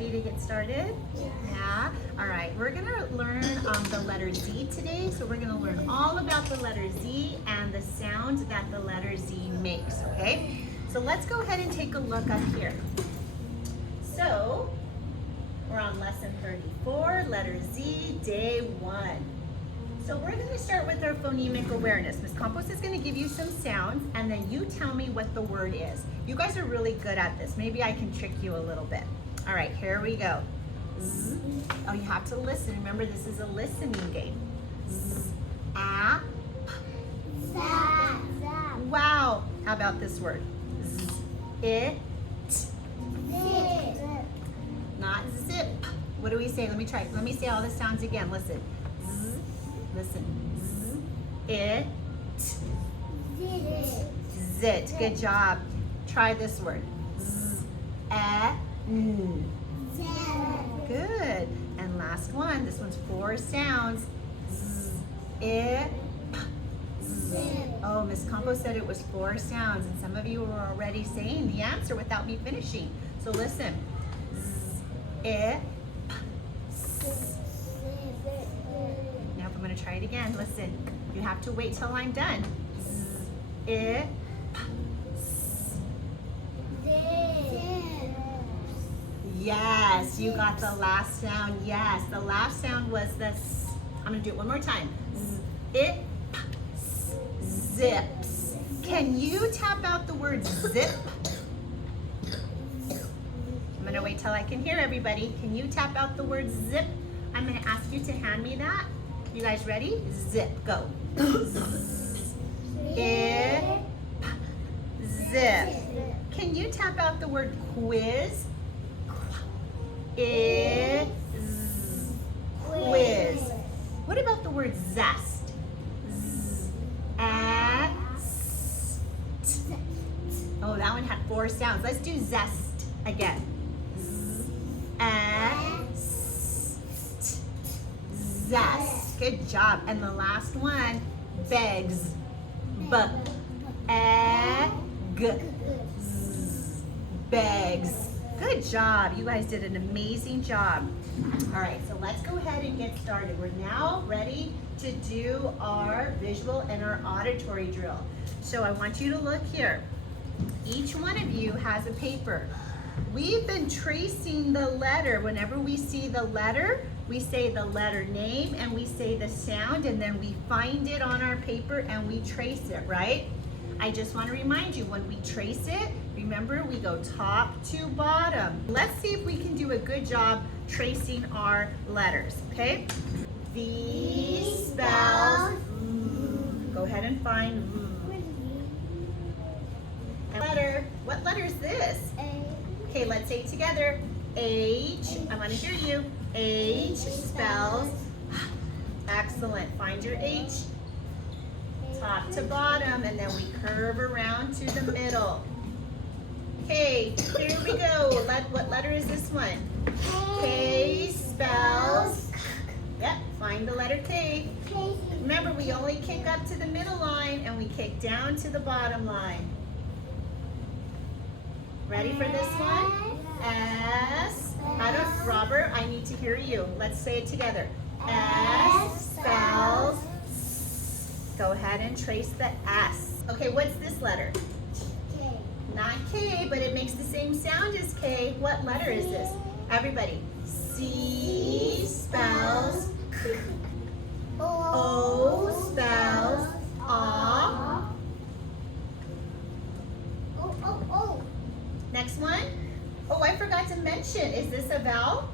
ready to get started? Yeah? All right, we're gonna learn the letter Z today. So we're gonna learn all about the letter Z and the sound that the letter Z makes, okay? So let's go ahead and take a look up here. So, we're on lesson 34, letter Z, day 1. So we're gonna start with our phonemic awareness. Ms. Campos is gonna give you some sounds and then you tell me what the word is. You guys are really good at this. Maybe I can trick you a little bit. All right, here we go. Z. Oh, you have to listen. Remember, this is a listening game. Z, a, p. Wow. How about this word? Z, it. Not zip. What do we say? Let me try. Let me say all the sounds again. Listen. Z, listen. Z, it. Zit. Good job. Try this word. Z, a, n. Good. And last one. This one's 4 sounds. Z, it. Oh, Miss Campos said it was 4 sounds, and some of you were already saying the answer without me finishing. So listen. Now if I'm going to try it again, listen. You have to wait till I'm done. Yes, you got the last sound. Yes, the last sound was the s. I'm going to do it one more time. It zips. Can you tap out the word zip? I'm gonna wait till I can hear everybody. Can you tap out the word zip? I'm gonna ask you to hand me that. You guys ready? Zip, go. Zip. Can you tap out the word quiz? Quiz. What about the word zest? Oh, that one had 4 sounds. Let's do zest again. Zest. Good job. And the last one, begs. Begs. Good job. You guys did an amazing job. All right, so let's go ahead and get started. We're now ready to do our visual and our auditory drill. So I want you to look here. Each one of you has a paper. We've been tracing the letter. Whenever we see the letter, we say the letter name and we say the sound, and then we find it on our paper and we trace it, right? I just want to remind you, when we trace it, remember we go top to bottom. Let's see if we can do a good job tracing our letters, okay? V spells, go ahead and find letter. What letter is this? A. Okay, let's say it together. H. I want to hear you. H spells. Excellent. Find your H. Top to bottom, and then we curve around to the middle. Okay, here we go. What letter is this one? K spells. Yep, find the letter K. Remember, we only kick up to the middle line and we kick down to the bottom line. Ready for this one? S. Robert, I need to hear you. Let's say it together. S spells. Go ahead and trace the S. Okay, what's this letter? K. Not K, but it makes the same sound as K. What letter is this? Everybody. C spells. O spells. A. Next one. Oh, I forgot to mention, is this a vowel?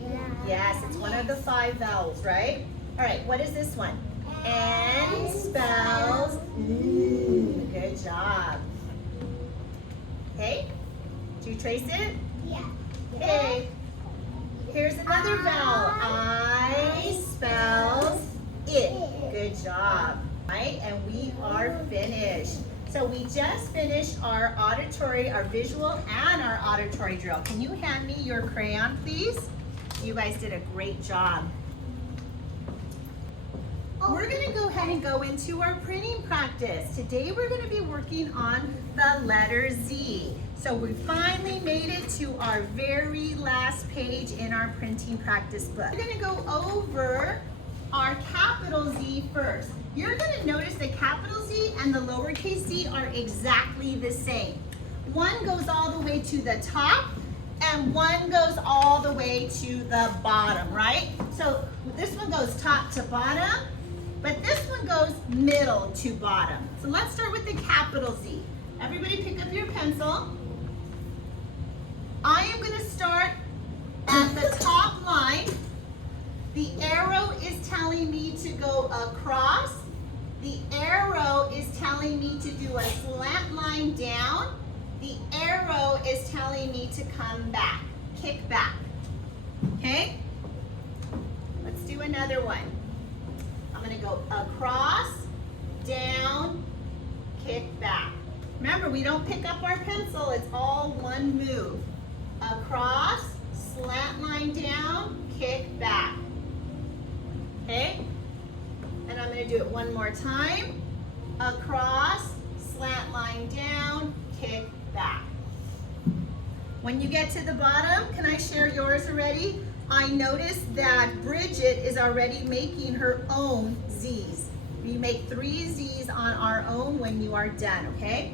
Yeah. Yes, it's one of the 5 vowels, right? All right, what is this one? N spells N. Good job. Okay, do you trace it? Yeah. Okay, here's another vowel. I spells it. Good job. Right, and we are finished. So we just finished our auditory, our visual, and our auditory drill. Can you hand me your crayon, please? You guys did a great job. We're gonna go ahead and go into our printing practice. Today we're gonna be working on the letter Z. So we finally made it to our very last page in our printing practice book. We're gonna go over our capital Z first. You're gonna notice the capital Z and the lowercase z are exactly the same. One goes all the way to the top and one goes all the way to the bottom, right? So this one goes top to bottom, but this one goes middle to bottom. So let's start with the capital Z. Everybody pick up your pencil. I am gonna start at the top line. The arrow is telling me to go across. The arrow is telling me to do a slant line down. The arrow is telling me to come back, kick back. Okay? Let's do another one. I'm gonna go across, down, kick back. Remember, we don't pick up our pencil, it's all one move. Across, slant line down, kick back. Okay? And I'm gonna do it one more time. Across, slant line down, kick back. When you get to the bottom, can I share yours already? I noticed that Bridget is already making her own Z's. We make 3 Z's on our own when you are done, okay?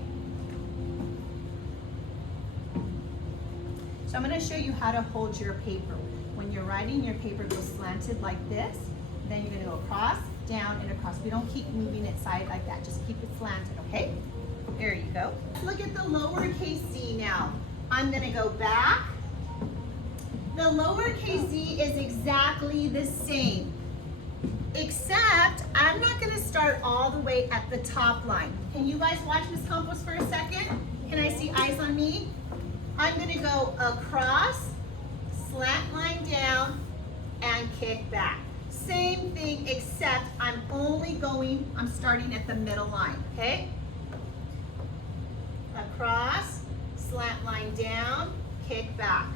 So I'm going to show you how to hold your paper. When you're writing, your paper goes slanted like this. Then you're going to go across, down, and across. We don't keep moving it side like that. Just keep it slanted, okay? There you go. Look at the lowercase z now. I'm going to go back. The lowercase z is exactly the same, except I'm not going to start all the way at the top line. Can you guys watch Miss Campos for a second? Can I see eyes on me? I'm going to go across, slant line down, and kick back. Same thing, except I'm starting at the middle line, okay? Across, slant line down, kick back.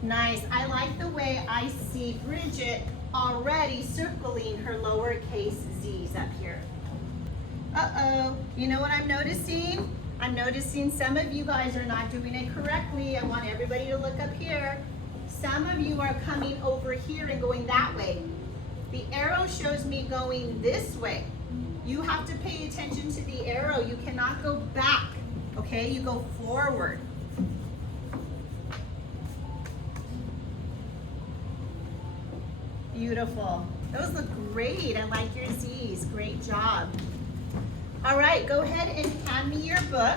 Nice. I like the way I see Bridget already circling her lowercase z's up here. Uh-oh. You know what I'm noticing? I'm noticing some of you guys are not doing it correctly. I want everybody to look up here. Some of you are coming over here and going that way. The arrow shows me going this way. You have to pay attention to the arrow. You cannot go back, okay? You go forward. Beautiful. Those look great. I like your Z's. Great job. All right, go ahead and hand me your book.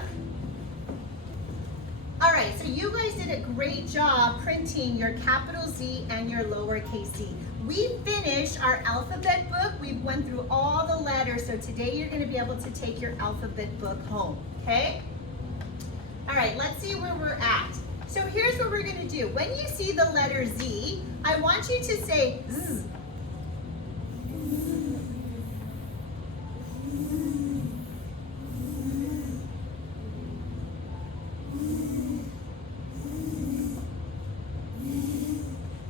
All right, so you guys did a great job printing your capital Z and your lowercase z. We finished our alphabet book. We went through all the letters, so today you're going to be able to take your alphabet book home, okay? All right, let's see where we're at. So here's what we're going to do. When you see the letter Z, I want you to say Z.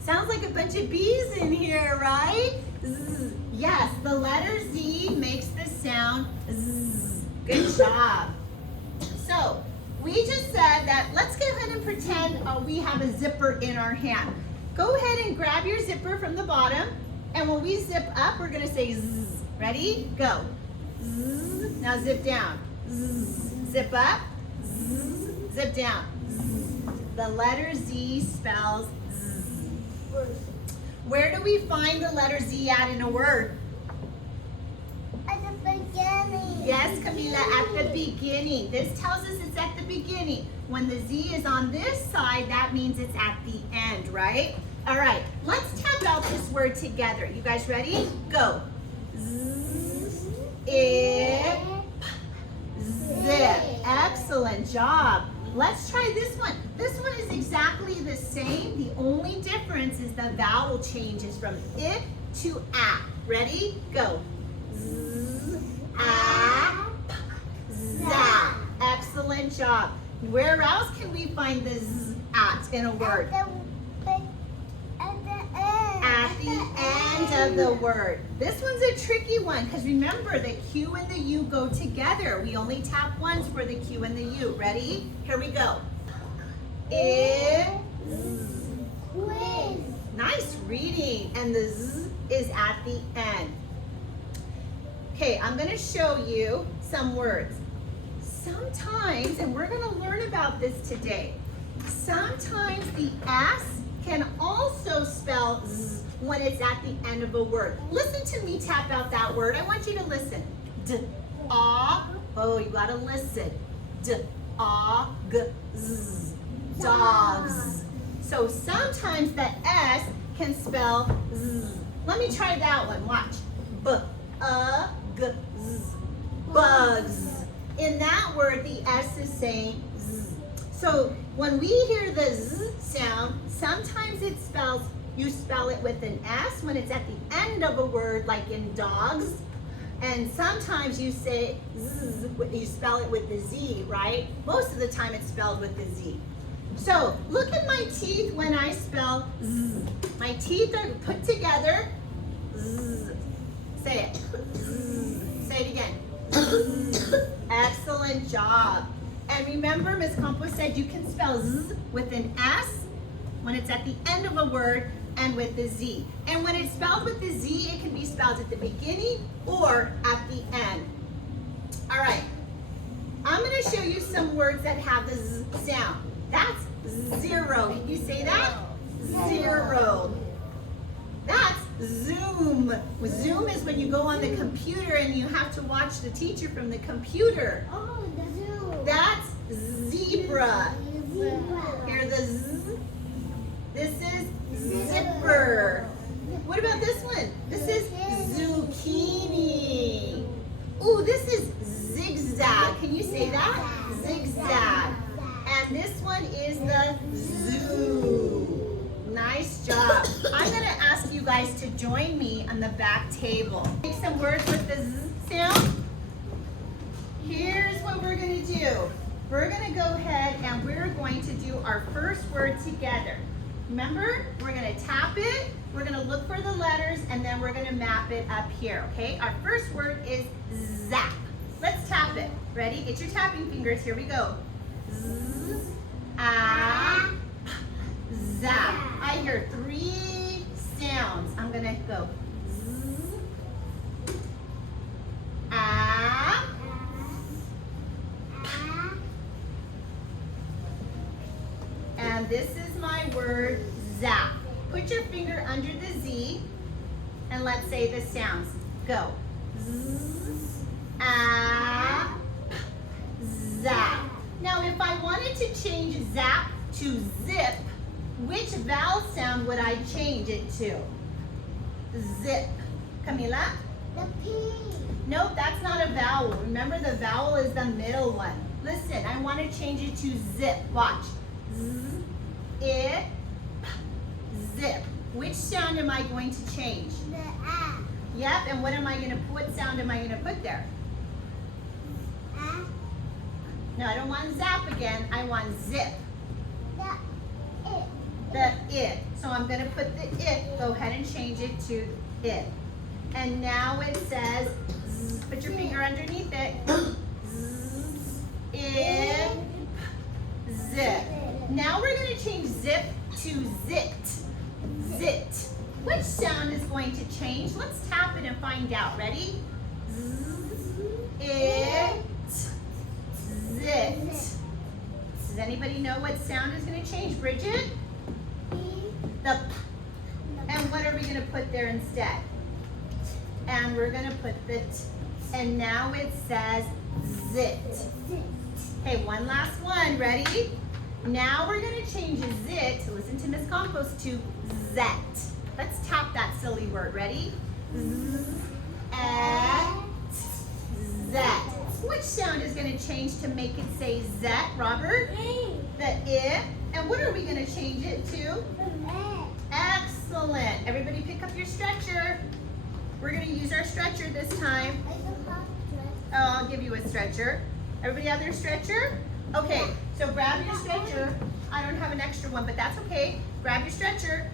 Sounds like a bunch of bees in here, right? Z. Yes, the letter Z makes the sound Z. Good job. So, we just said that let's go ahead and pretend we have a zipper in our hand. Go ahead and grab your zipper from the bottom, and when we zip up, we're going to say Z. Ready? Go. Z. Now zip down. Z. Zip up. Z. Zip down. Z. The letter Z spells Z. Where do we find the letter Z at in a word? At the beginning. Yes, Camila, at the beginning. This tells us it's at the beginning. When the Z is on this side, that means it's at the end, right? All right, let's tap out this word together. You guys ready? Go. Zip. Zip. Excellent job. Let's try this one. This one is exactly the same. The only difference is the vowel changes from it to a. Ready? Go. Z-a-p-za. Excellent job. Where else can we find the z at in a word? At the end. At the end of the word. This one's a tricky one because remember the Q and the U go together. We only tap once for the Q and the U. Ready? Here we go. Quiz. Nice reading. And the Z is at the end. Okay, I'm going to show you some words. Sometimes, and we're going to learn about this today, sometimes the S can also spell Z when it's at the end of a word. Listen to me tap out that word. I want you to listen. D-A. Oh, you got to listen. D-A-G-Z. Dogs. So sometimes the S can spell Z. Let me try that one. Watch. B-A-G-Z. Bugs. In that word, the S is saying Z. So when we hear the Z sound, sometimes it spells, you spell it with an S when it's at the end of a word, like in dogs. And sometimes you say Z, you spell it with the Z, right? Most of the time it's spelled with the Z. So look at my teeth when I spell Z. My teeth are put together. Z. Say it. Z. Say it again. Z. Excellent job. And remember, Ms. Campos said you can spell Z with an S when it's at the end of a word and with the Z. And when it's spelled with the Z, it can be spelled at the beginning or at the end. All right. I'm going to show you some words that have the Z sound. That's zero. Can you say that? Zero. That's Zoom. Zoom is when you go on the computer and you have to watch the teacher from the computer. Oh, the zoo. That's zebra. Zebra. Hear the Z? This is zipper. What about this one? This is zucchini. Ooh, this is zigzag. Can you say that? Zigzag. And this one is the zoo. Nice job. I'm going to ask you guys to join me on the back table. Make some words with the Z sound. Here's what we're going to do. We're going to go ahead and we're going to do our first word together. Remember, we're going to tap it, we're going to look for the letters, and then we're going to map it up here, okay? Our first word is zap. Let's tap it. Ready? Get your tapping fingers. Here we go. Z, a, zap. I hear 3 sounds. I'm going to go z, a, and this is my word, zap. Put your finger under the Z, and let's say the sounds. Go. Z, a, zap. Now, if I wanted to change zap to zip, which vowel sound would I change it to? Zip. Camila? The P. Nope, that's not a vowel. Remember, the vowel is the middle one. Listen, I want to change it to zip. Watch. Z, I, zip. Which sound am I going to change? The A. Yep, and what sound am I going to put there? A. No, I don't want zap again. I want zip. The I. The it. So I'm going to put the it. Go ahead and change it to it. And now it says, zzz, put your finger underneath it. Zzz, it, zip. Now we're going to change zip to zit. Zit. Which sound is going to change? Let's tap it and find out. Ready? Zzz, it, zit. Does anybody know what sound is going to change, Bridget? The p. And what are we going to put there instead? And we're going to put the t. And now it says zit. Okay, one last one. Ready? Now we're going to change zit, listen to Miss Campos, to zet. Let's tap that silly word. Ready? Z-et, zet. Which sound is going to change to make it say zet, Robert? The I. And what are we going to change it to? Excellent. Everybody pick up your stretcher. We're going to use our stretcher this time. Oh, I'll give you a stretcher. Everybody have their stretcher? Okay, so grab your stretcher. I don't have an extra one, but that's okay. Grab your stretcher.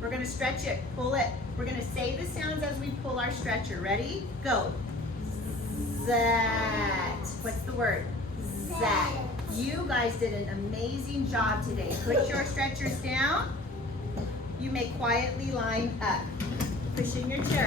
We're gonna stretch it, pull it. We're gonna say the sounds as we pull our stretcher. Ready? Go. Zat. What's the word? Zat. You guys did an amazing job today. Put your stretchers down. You may quietly line up. Push in your chair.